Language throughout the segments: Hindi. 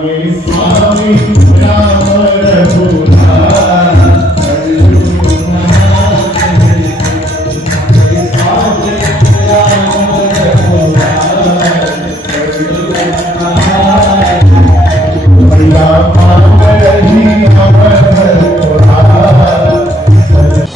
स्वामी राम रघुनाथ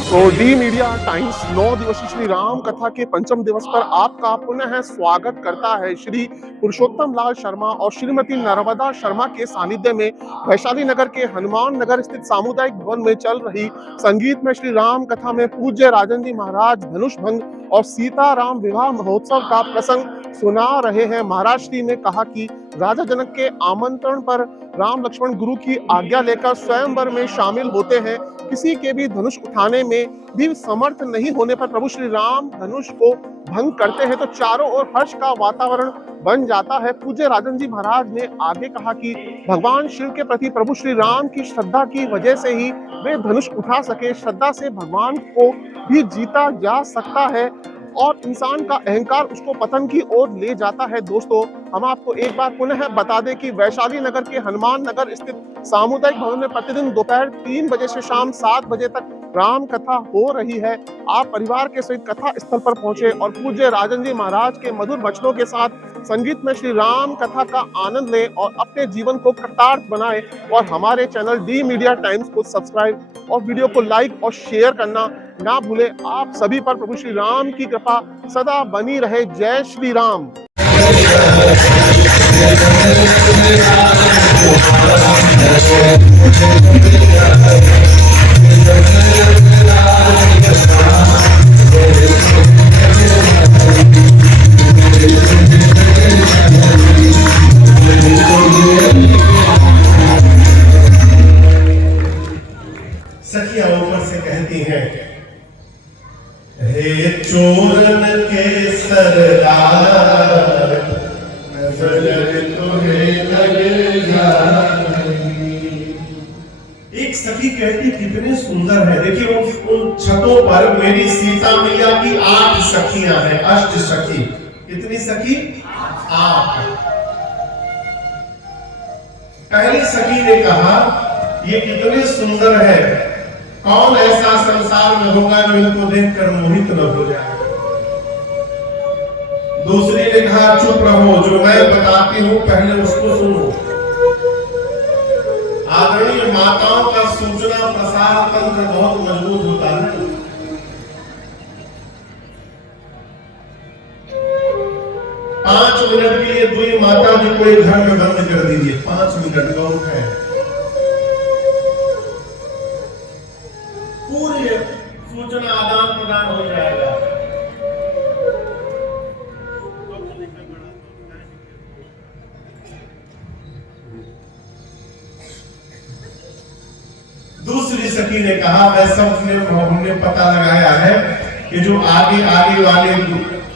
तो डी मीडिया टाइम्स 9 दिवसीय श्री राम कथा के पंचम दिवस पर आपका पुनः स्वागत करता है। श्री पुरुषोत्तम लाल शर्मा और श्रीमती नर्मदा शर्मा के सानिध्य में वैशाली नगर के हनुमान नगर स्थित सामुदायिक भवन में चल रही संगीत में श्री राम कथा में पूज्य राजन जी महाराज धनुष भंग और सीताराम विवाह महोत्सव का प्रसंग सुना रहे हैं। महाराज श्री ने कहा कि राजा जनक के आमंत्रण पर राम लक्ष्मण गुरु की आज्ञा लेकर स्वयंवर में शामिल होते हैं। किसी के भी धनुष उठाने में भी समर्थ नहीं होने पर प्रभु श्री राम धनुष को भंग करते हैं तो चारों ओर हर्ष का वातावरण बन जाता है। पूज्य राजन जी महाराज ने आगे कहा कि भगवान शिव के प्रति प्रभु श्री राम की श्रद्धा की वजह से ही वे धनुष उठा सके। श्रद्धा से भगवान को भी जीता जा सकता है और इंसान का अहंकार उसको पतन की ओर ले जाता है। दोस्तों, हम आपको एक बार पुनः बता दें कि वैशाली नगर के हनुमान नगर स्थित सामुदायिक भवन में प्रतिदिन दोपहर 3 बजे से शाम 7 बजे तक राम कथा हो रही है। आप परिवार के सहित कथा स्थल पर पहुंचे और पूज्य राजन जी महाराज के मधुर वचनों के साथ संगीत में श्री राम कथा का आनंद लें और अपने जीवन को कृतार्थ बनाएं। और हमारे चैनल डी मीडिया टाइम्स को सब्सक्राइब और वीडियो को लाइक और शेयर करना ना भूलें। आप सभी पर प्रभु श्री राम की कृपा सदा बनी रहे। जय श्री राम। सखियां ऊपर से कहती हैं, हे चोरन के सरदार नजर तुम्हें लग जाएगी। एक सखी कहती कितने सुंदर है। देखिए उन छतों पर मेरी सीता मैया की 8 सखियां हैं, अष्ट सखी। कितनी सखी? 8। पहली सखी ने कहा ये कितने सुंदर है, कौन ऐसा संसार में होगा जो इनको देखकर मोहित न हो जाए। दूसरी ने कहा चुप रहो, जो मैं बताती हूं पहले उसको सुनो। आदरणीय माताओं का सूचना प्रसार तंत्र बहुत मजबूत होता है। पांच मिनट के लिए दुई माता जी को एक घर में बंद कर दीजिए। 5 मिनट बहुत है। पूरी सूचना आदान प्रदान हो जाएगा। दूसरी सखी ने कहा मैं सबसे हमने पता लगाया है कि जो आगे आगे वाले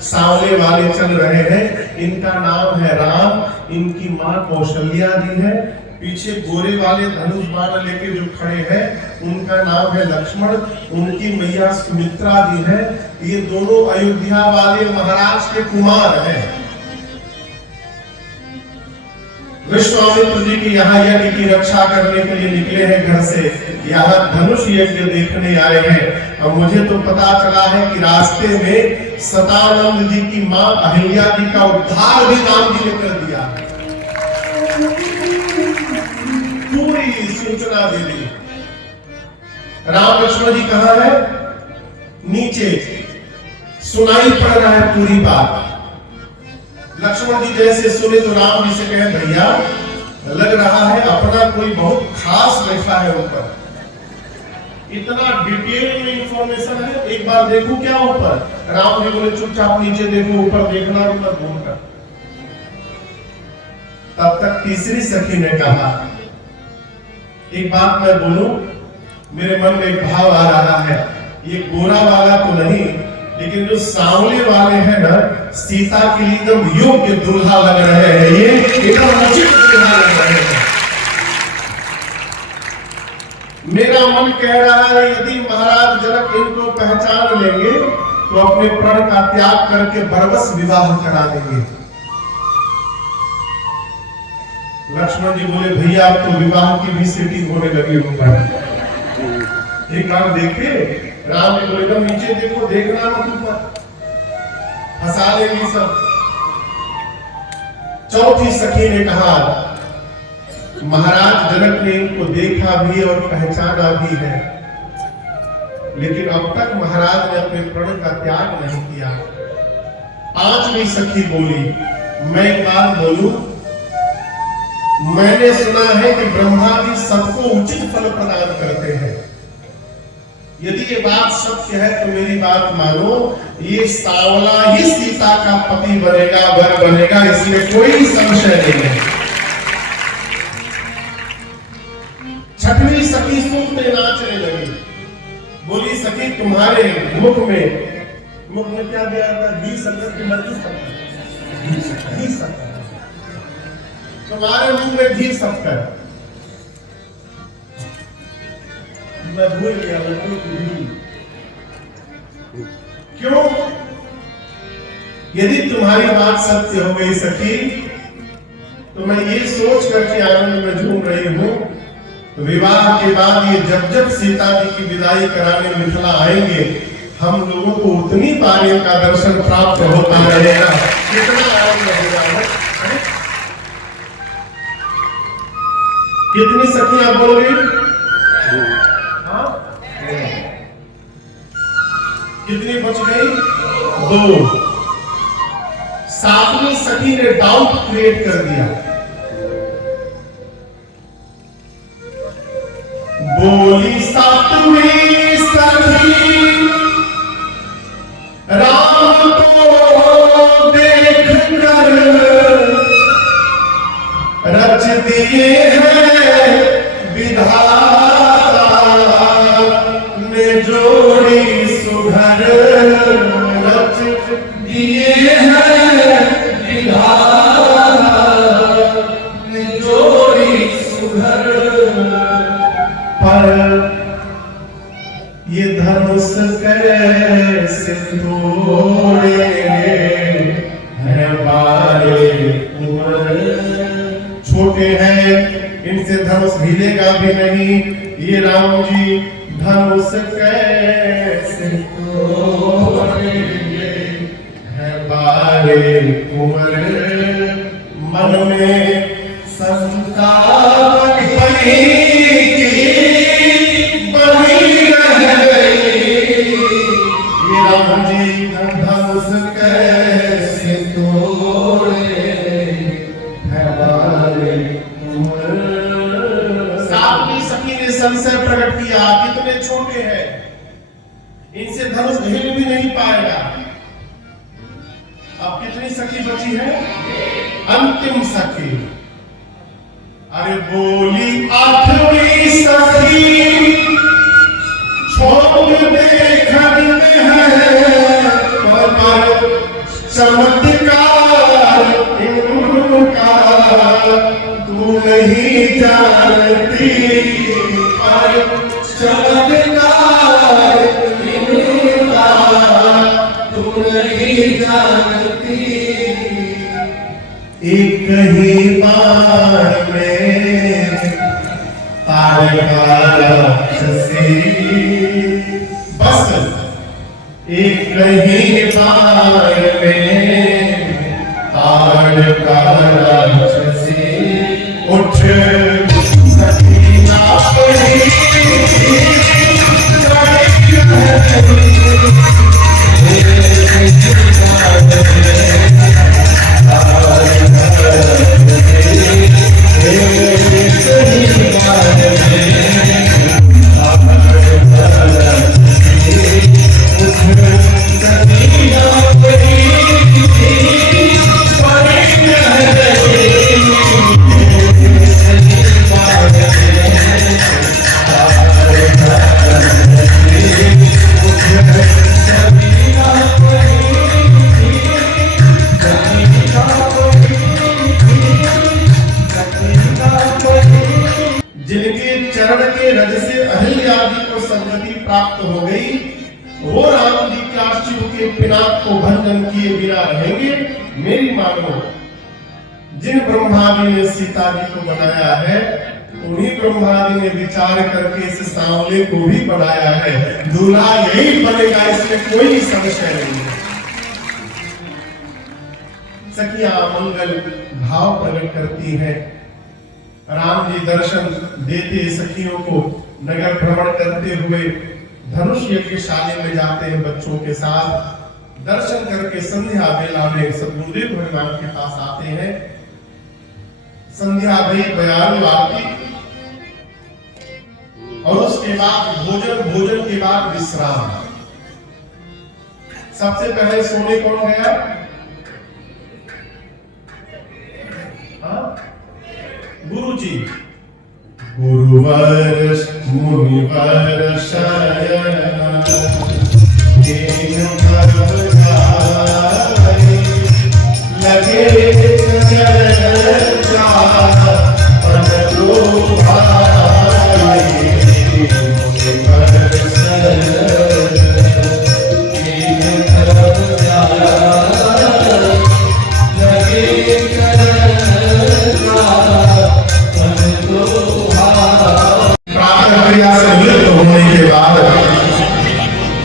सांवले वाले चल रहे हैं इनका नाम है राम, इनकी मां कौशल्या जी है। पीछे गोरे वाले धनुष बाण लेके जो खड़े हैं उनका नाम है लक्ष्मण, उनकी मैया सुमित्रा जी है। ये दोनों अयोध्या वाले महाराज के कुमार हैं। विश्वामित्र जी के यहाँ यज्ञ की रक्षा करने के लिए निकले हैं घर से, यहाँ धनुष यज्ञ देखने आए हैं। और मुझे तो पता चला है कि रास्ते में सतानंद जी की मां अहिल्या जी का उद्धार भी राम जी ने कर दिया। पूरी सूचना दे दी। राम लक्ष्मण जी कहाँ है? नीचे सुनाई पड़ रहा है पूरी बात। लक्ष्मण जी जैसे सुने तो राम जी से कहे भैया लग रहा है अपना कोई बहुत खास लिखा है ऊपर, इतना डिटेल में इंफॉर्मेशन है, एक बार देखो क्या ऊपर। राम जी बोले चुपचाप नीचे देखो, ऊपर देखना भी मत भूलना। तब तक तीसरी सखी ने कहा एक बात मैं बोलूं, मेरे मन में एक भाव आ रहा है, ये गोरा वाला तो नहीं लेकिन जो सांवले वाले हैं ना सीता के लिए एकदम योग्य दुल्हा लग रहे हैं, ये एकदम उचित दुल्हा लग रहे हैं। मेरा मन कह रहा है यदि महाराज जनक इनको पहचान लेंगे तो अपने प्रण का त्याग करके बरबस विवाह करा देंगे। लक्ष्मण जी बोले भैया अब तो विवाह की भी सेटिंग होने लगी होगा। एक बार देखे राम जी बोले एकदम नीचे देखो, देखना मत ऊपर, फंसा लेंगे सब। चौथी सखी ने कहा महाराज जनक ने इनको देखा भी और पहचाना भी है, लेकिन अब तक महाराज ने अपने प्रण का त्याग नहीं किया। पांचवी सखी बोली मैं एक बात बोलूं, मैंने सुना है कि ब्रह्मा जी सबको उचित फल प्रदान करते हैं। यदि ये बात सत्य है तो मेरी बात मानो, ये सांवला ही सीता का पति बनेगा, वर बनेगा, इसमें कोई संशय नहीं है। छठवीं सखी सुनते नाचने लगी, बोली सखी तुम्हारे मुख में क्या दिया था? घी शक्कर की मर्जी शक्कर, घी शक्कर, तुम्हारे मुंह में घी शक्कर। मैं भूल गया क्यों? यदि तुम्हारी बात सत्य हो गई सखी, तो मैं ये सोच करके आनंद में झूम रही हूं, विवाह के बाद ये जब जब सीता जी की विदाई कराने मिथिला आएंगे, हम लोगों को उतनी बार इनका दर्शन प्राप्त होता रहेगा, कितना आनंद होगा है? कितनी सखियां बोल रही? कितनी बच गई? 2। सातवीं सखी ने डाउट क्रिएट कर दिया, बोली सातवीं सखी राम को देख कर रच दिए हैं विधाता ने जोड़ी सुघर, रच दिए हैं विधाता ने जोड़ी सुघर। पर ये धनुष कैसे तोड़े हैं बारे उम्र, छोटे हैं इनसे धनुष भिलेगा भी नहीं। ये राम जी धनुष कैसे तोड़े हैं बारे उम्र, मन में शंका बनी संशय प्रकट किया, कितने छोटे हैं, इनसे धनुष हिल भी नहीं पाएगा। अब कितनी सखी बची है? अंतिम सखी। अरे बोली आठवीं सखी छोड़ देखन है पर चमत्कार इनका तू नहीं जानती, पर चमत्कार इनका तू नहीं जानती। एक ही बार में तारका राक्षसी, बस एक ही बार में तारका राक्षसी उठ सकीना चरण के रज से अहिल्या जी को संगति प्राप्त हो गई, वो राम जी का शिव के पिनाक को भंजन किए बिना रहेंगे। मेरी मानो जिन ब्रह्मा जी ने सीता जी को बनाया है, उन्हीं ब्रह्मा जी ने विचार करके इस सांवले को भी बनाया है। दूल्हा यही बनेगा, इसमें कोई संशय नहीं है। सखियां मंगल भाव प्रकट करती हैं। राम जी दर्शन देते सखियों को, नगर भ्रमण करते हुए धनुष यज्ञशाला में जाते हैं बच्चों के साथ। दर्शन करके संध्या बेला में सदगुरुदेव भगवान के पास आते हैं। संध्या भी बयान आरती और उसके बाद भोजन के बाद विश्राम। सबसे पहले सोने कौन गया? गुरु जी। गुरुवर मुनिवर शयन लगे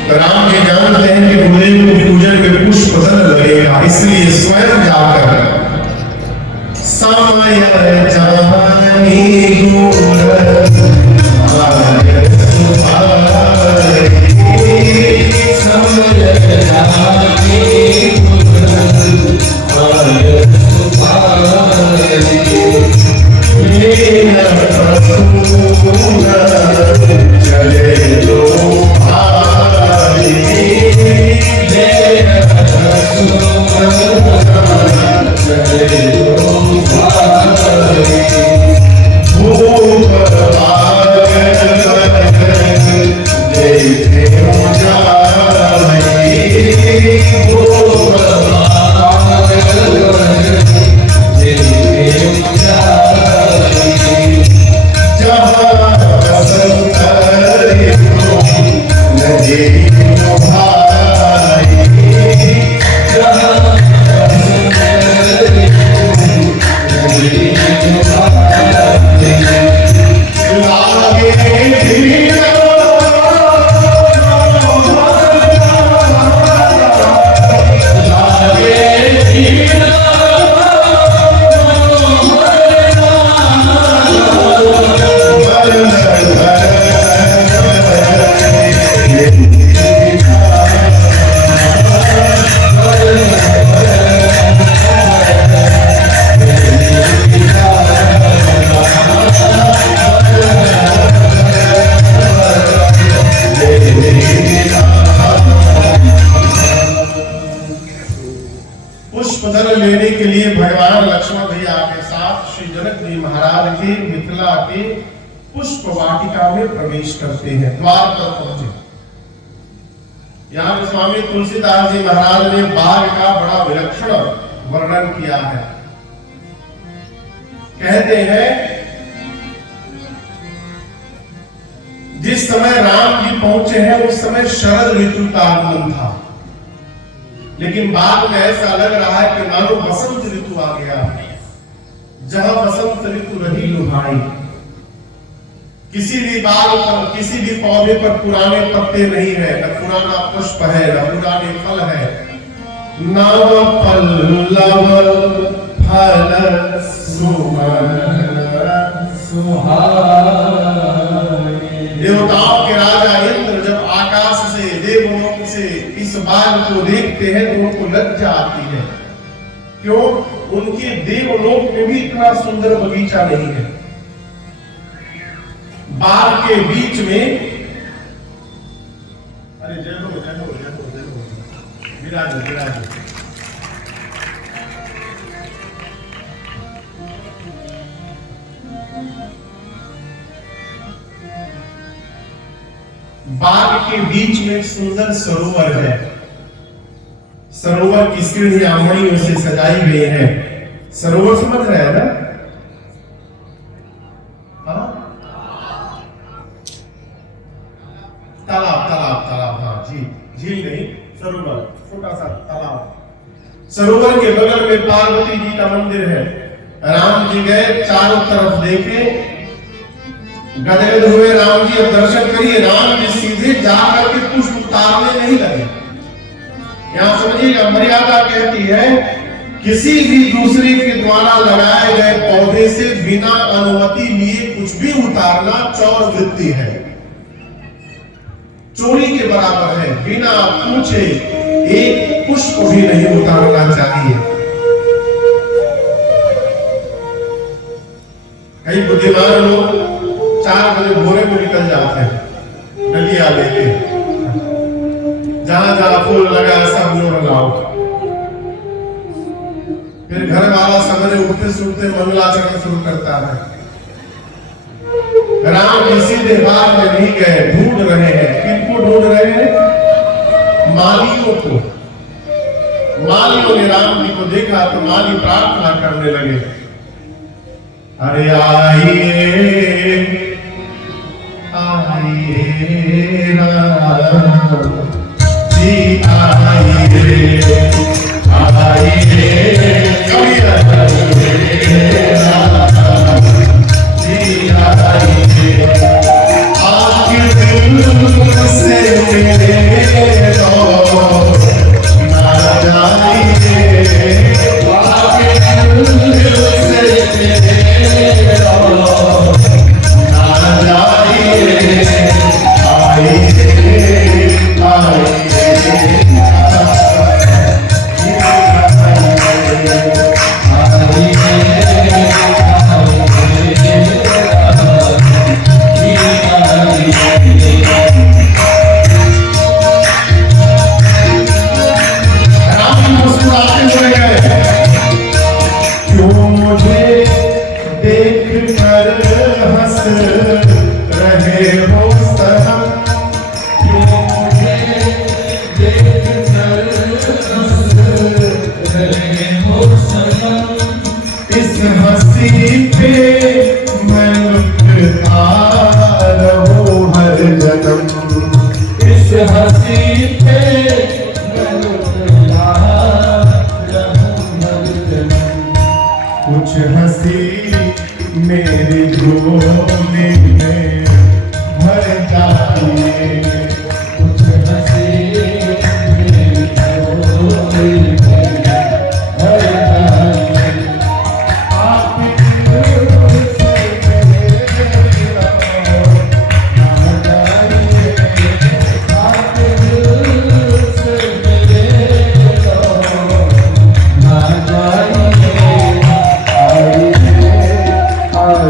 राम के जानते हैं कि गुरुदेव की पूजन में पुष्प बदल लगेगा, इसलिए स्वयं जाकर समय जानी गुर लेने के लिए भगवान लक्ष्मण भैया के साथ श्री जनक जी महाराज के मिथिला के पुष्प वाटिका में प्रवेश करते हैं। द्वार पर पहुंचे, यहाँ पे स्वामी तुलसीदास जी महाराज ने बाग का बड़ा विलक्षण वर्णन किया है। कहते हैं जिस समय राम जी पहुंचे हैं उस समय शरद ऋतु का आगमन था, लेकिन बाद में ऐसा लग रहा है कि मानो बसंत ऋतु आ गया। जहां बसंत ऋतु रही लुभाई, किसी भी बाग पर, किसी भी पौधे पर पुराने पत्ते नहीं है, न पुराना पुष्प है, न पुराने फल है। नव पल्लव फल सुमन सुहाए। देवताओं के राजा इंद्र जब आकाश से, देवलोक से इस बाग को देखते हैं तो उनको लज्जा आती है। क्यों? उनके देवलोक में भी इतना सुंदर बगीचा नहीं है। बाग के बीच में, अरे जय हो जय हो जय हो जय हो, विराज विराज। बाग के बीच में सुंदर सरोवर है। सरोवर की सीढ़ियां मणियों से सजाई गई है। सरोवर समझ रहे हैं ना? तालाब तालाब तालाब, हाँ जी, झील नहीं, सरोवर, छोटा सा तालाब। सरोवर के बगल में पार्वती जी का मंदिर है। राम जी गए, चारों तरफ देखे, गदगद हुए। राम जी अब दर्शन करिए। राम जी सीधे जाकर के पुष्प उतारने नहीं लगे। यहां समझिएगा, मर्यादा कहती है किसी भी दूसरे के द्वारा लगाए गए पौधे से बिना अनुमति लिए कुछ भी उतारना चौर वृत्ति है, चोरी के बराबर है। बिना पूछे एक पुष्प भी नहीं उतारना चाहिए। कई बुद्धिमान लोग 4 बजे भोरे में निकल जाते हैं डलिया लेके, जहां जहां फूल लगा सब जोड़ लाओ। फिर घर वाला सवेरे उठते सुनते मंगलाचरण शुरू करता है। राम जी सीधे बाग में नहीं गए, ढूंढ रहे हैं। किनको ढूंढ रहे हैं? मालियों को। मालियों ने राम जी को देखा तो माली प्रार्थना करने लगे, अरे आइए आइए राम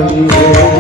जी आइए आइए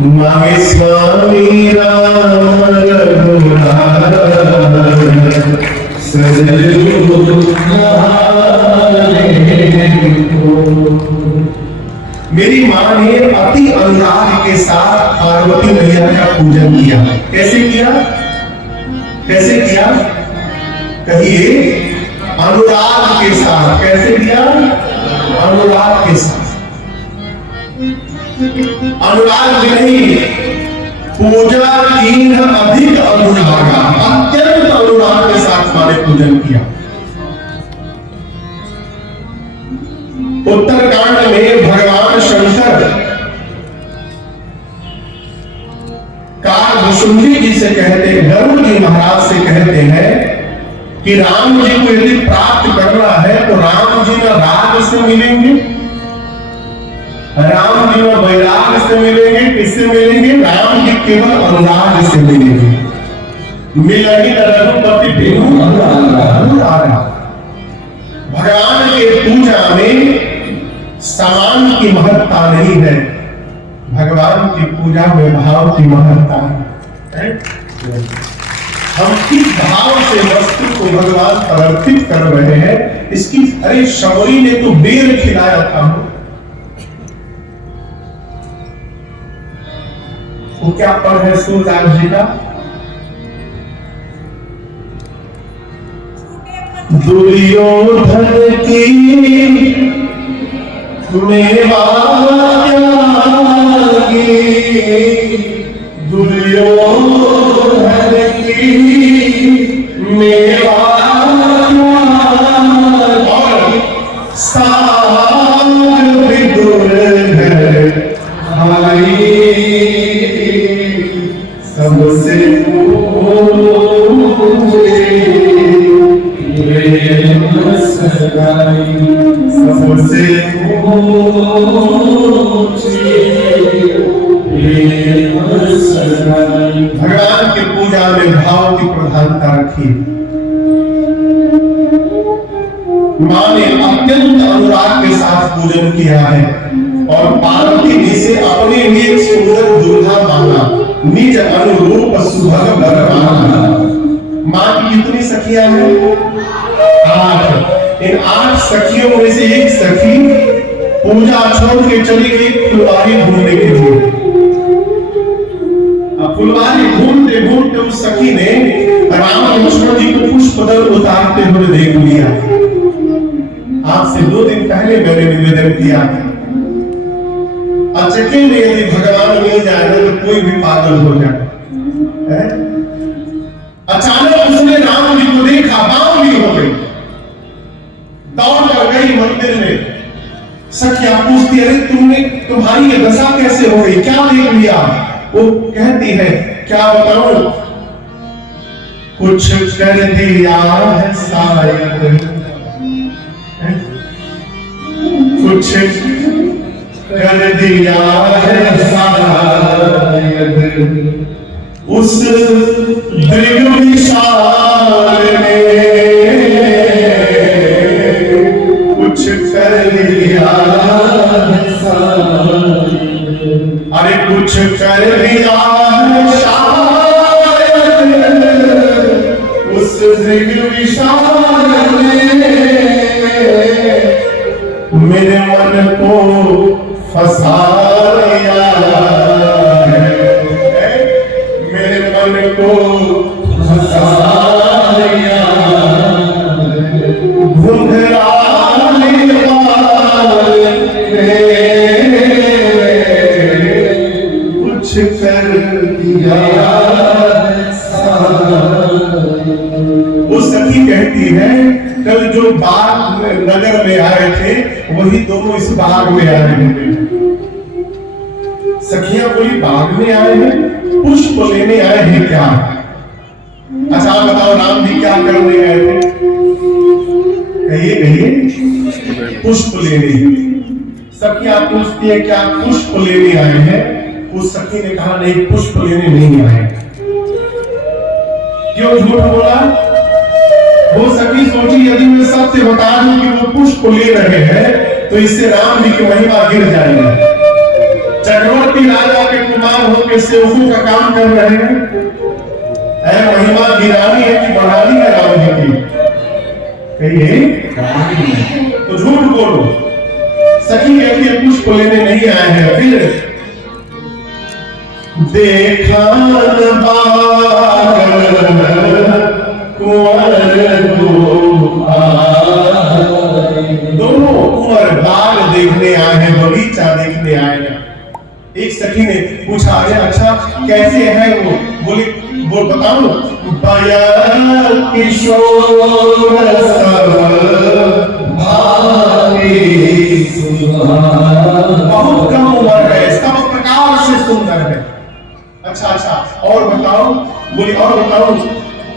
मांगे स्वामी राम मेरी माँ ने अति अनुराग के साथ पार्वती मैया का पूजन किया। कैसे किया? कैसे किया? कहिए, अनुराग के साथ। कैसे किया? अनुराग के साथ। अनुराग भी नहीं, पूजा की अधिक अनुरागा, अत्यंत अनुराग के साथ माने पूजन किया। उत्तरकांड में भगवान शंकर काकभुशुंडी जी से कहते हैं, गरुड़ जी महाराज से कहते हैं कि राम जी को यदि प्राप्त करना है तो राम जी न राग से मिलेंगे, राम जी न वैराग से मिलेंगे, किससे मिलेंगे? राम जी केवल अनुराग से मिलेंगे। मिलही रघुपति बिनु अनुराग। भगवान के पूजा में सामान की महत्ता नहीं है, भगवान की पूजा में भाव की महत्ता है। हम किस भाव से वस्तु को भगवान पर अर्पित कर रहे हैं इसकी। अरे शबरी ने तो बेर खिलाया था, वो क्या पढ़ है सूरदास जी का? दुर्योधन की मेवा त्यागी, दुर्योधन की मेवा त्यागी, साग विदुर है भाई, सबसे सबसे भगवान की पूजा में भाव की प्रधानता रखी। मां ने अत्यंत अनुराग के साथ पूजन किया है और पार्वती जी से अपने लिए सुंदर दूल्हा मांगा, निज अनुरूप सुभग वर मांगा। मां की कितनी सखियां हैं? 8। इन 8 सखियों में से एक सखी पूजा छोड़ के चली गई फुलवारी ढूंढने के लिए। अब फुलवारी ढूंढते ढूंढते उस सखी ने राम और लक्ष्मण जी को पुष्पदल उतारते हुए देख लिया। आज से 2 दिन पहले मैंने निवेदन किया, अचके में यदि भगवान मिल जाए तो कोई भी पागल हो जाए। अचानक उसने राम जी को देखा, बावली हो गई, दौड़ कर गई मंदिर में। सखिया पूछती, अरे तुम्हारी ये दशा कैसे हो गई, क्या देख लिया? वो कहती है, क्या बताऊं, कुछ कर दिया है शायद, कुछ कर दिया है शायद, उस दृढ़ विशाल ने कुछ कर दिया है शायद, अरे कुछ कर दिया है शायद, उस दृढ़ विशाल ने मेरे मन को फंसा लिया है, मेरे मन को फंसा लिया, घुंघराने वाले कुछ कर दिया। वो सखी कहती है, कल जो बाग नगर में आए थे वही दोनों इस बाग में आए हैं। सखियां बोली, बाग में आए हैं, पुष्प लेने आए हैं क्या? अच्छा बताओ, राम जी क्या करने आए थे? कहिए कहिए। पुष्प लेने। सखियां पूछती है, क्या पुष्प लेने आए हैं? उस सखी ने कहा, नहीं, पुष्प लेने नहीं आए। क्यों झूठ बोला? वो सखी सोची, यदि मैं सत्य बता दूं कि वो पुष्प ले रहे हैं तो इससे राम जी की महिमा गिर जाएगी। चक्रवर्ती राजा के कुमार होकर सेवकों का काम कर रहे हैं, महिमा गिरानी है कि बढ़ानी है राम जी की? कहिए, तो झूठ बोलो। सखी कहती है, पुष्प लेने नहीं आए हैं। फिर देखा दोनों कुंवर बाग देखने आए हैं, बगीचा देखने आए हैं। पूछा अरे अच्छा कैसे है वो? बोले बोल बताओ। बया किशोर सब भावे बहुत कम उम्र है, सब प्रकार से सुंदर है। अच्छा और बताओ? बोले और बताओ।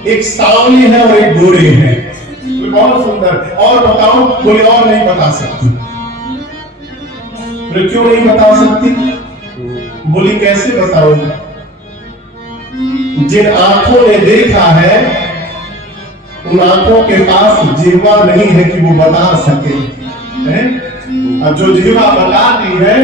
एक सांवले है और एक गोरे हैं, बहुत सुंदर। और बताओ? बोले और नहीं बता सकती। बोले क्यों नहीं बता सकती? बोली कैसे बताऊंगा? जिन आंखों ने देखा है उन आंखों के पास जिह्वा नहीं है कि वो बता सके, हैं? अब जो जिह्वा बताती है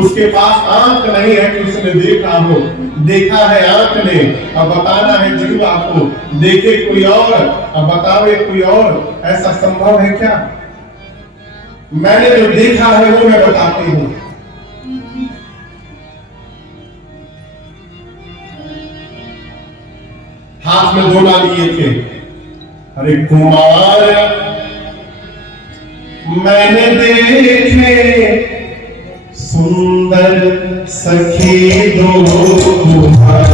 उसके पास आंख नहीं है कि उसने देखा हो। देखा है आंख ने, अब बताना है जिह्वा को। देखे कोई और अब बतावे कोई और, ऐसा संभव है क्या? मैंने जो देखा है वो मैं बताती हूं। हाथ में दोना लिए थे। अरे कुमार मैंने देखे सुंदर सखी दो कुमार,